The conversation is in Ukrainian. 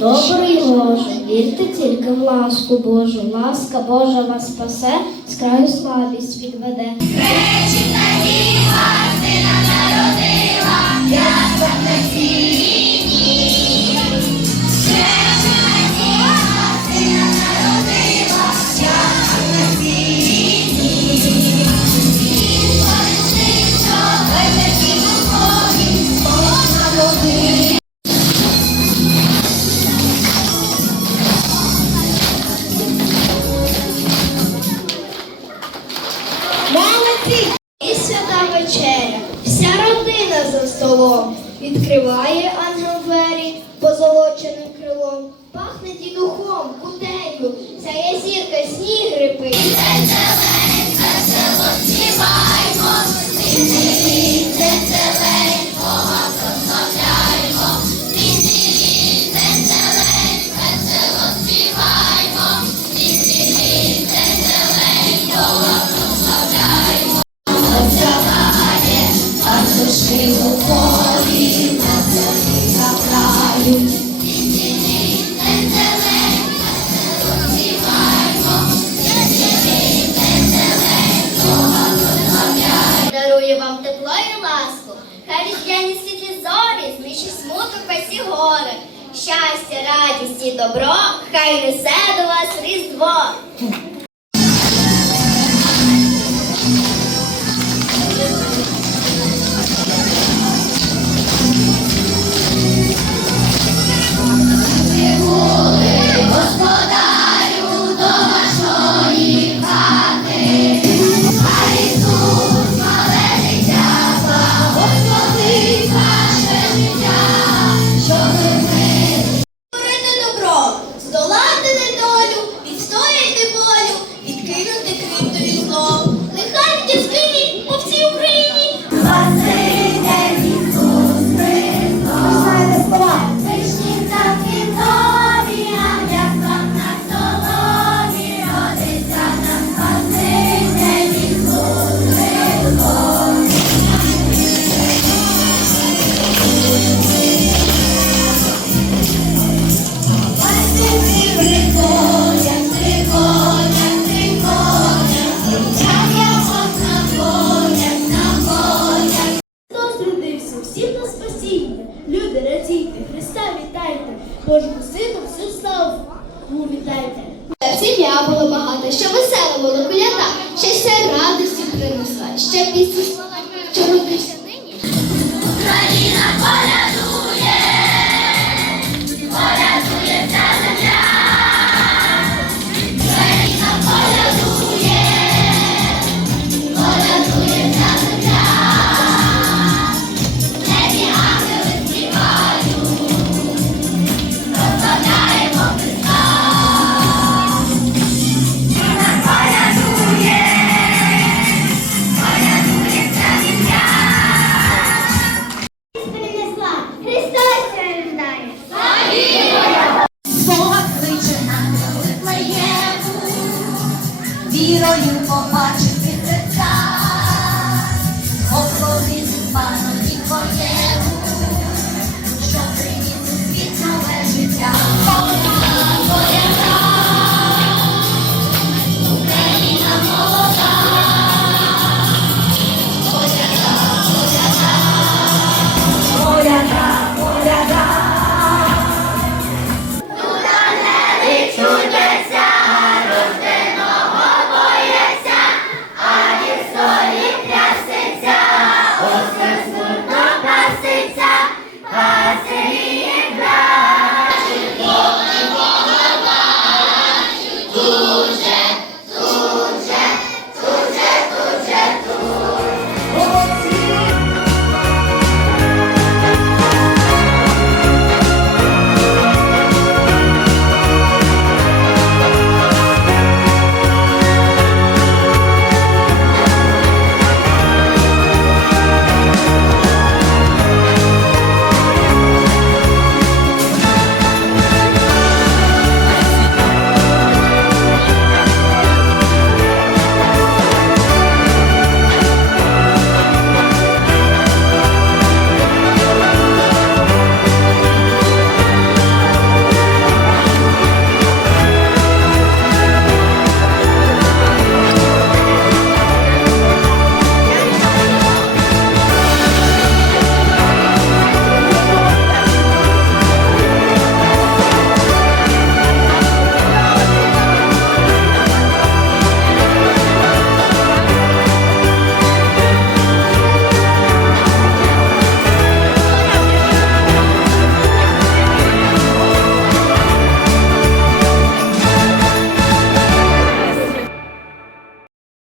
добрий Боже, вірте тільки в ласку Божу, ласка Божа вас спасе, з краю слабість відведе. Речі на народила, я І свята вечеря, вся родина за столом. Відкриває ангел двері позолоченим крилом. Пахне дідухом, кутею, є зірка, сніг грипить. Тепло і ласку, хай різдвяні світлі зорі, знищить смуток весь і горе. Щастя, радість і добро, хай несе до вас Різдво.